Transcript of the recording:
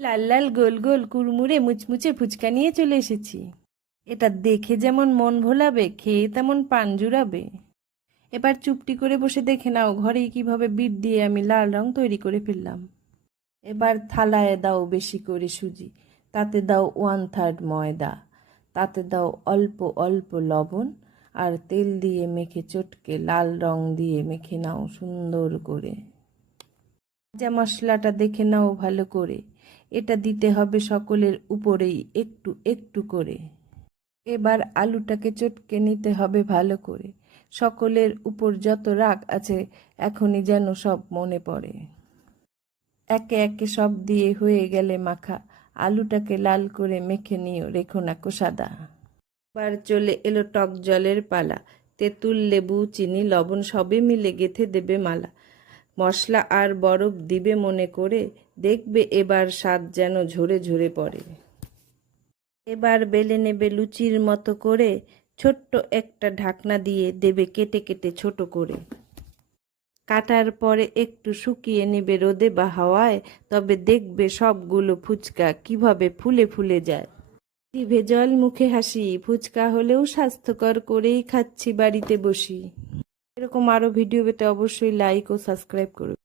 লাল লাল গোল গোল কুড়মুড়ে মুচমুচে ফুচকা নিয়ে চলে এসেছি। এটা দেখে যেমন মন ভোলাবে, খেয়ে তেমন পান জুড়াবে। এবার চুপটি করে বসে দেখে নাও ঘরেই কিভাবে বিট দিয়ে আমি লাল রং তৈরি করে ফেললাম। এবার থালায় দাও বেশি করে সুজি, তাতে দাও 1/3 ময়দা, তাতে দাও অল্প অল্প লবণ, আর তেল দিয়ে মেখে চটকে লাল রং দিয়ে মেখে নাও সুন্দর করে। ভাজা মশলাটা দেখে নাও ভালো করে, এটা দিতে হবে সকলের উপরেই একটু একটু করে। এবার আলুটাকে চটকে নিতে হবে ভালো করে, সকলের উপর যত রাগ আছে এখনই যেন সব মনে পড়ে। একে একে সব দিয়ে হয়ে গেলে মাখা, আলুটাকে লাল করে মেখে নিও, রেখো না কোসাদা। এবার চলে এলো টক জলের পালা, তেঁতুল লেবু চিনি লবণ সবে মিলে গেঁথে দেবে মালা। মশলা আর বরফ দিবে মনে করে, দেখবে এবার স্বাদ যেন ঝরে ঝরে পড়ে। এবার বেলে নেবে লুচির মতো করে, ছোট্ট একটা ঢাকনা দিয়ে দেবে কেটে কেটে ছোট করে। কাটার পরে একটু শুকিয়ে নেবে রোদে বা হাওয়ায়, তবে দেখবে সবগুলো ফুচকা কিভাবে ফুলে ফুলে যায়। জিভে জল মুখে হাসি, ফুচকা হলেও স্বাস্থ্যকর করেই খাচ্ছি বাড়িতে বসি। এরকম আরও ভিডিও পেতে অবশ্যই লাইক ও সাবস্ক্রাইব করুন।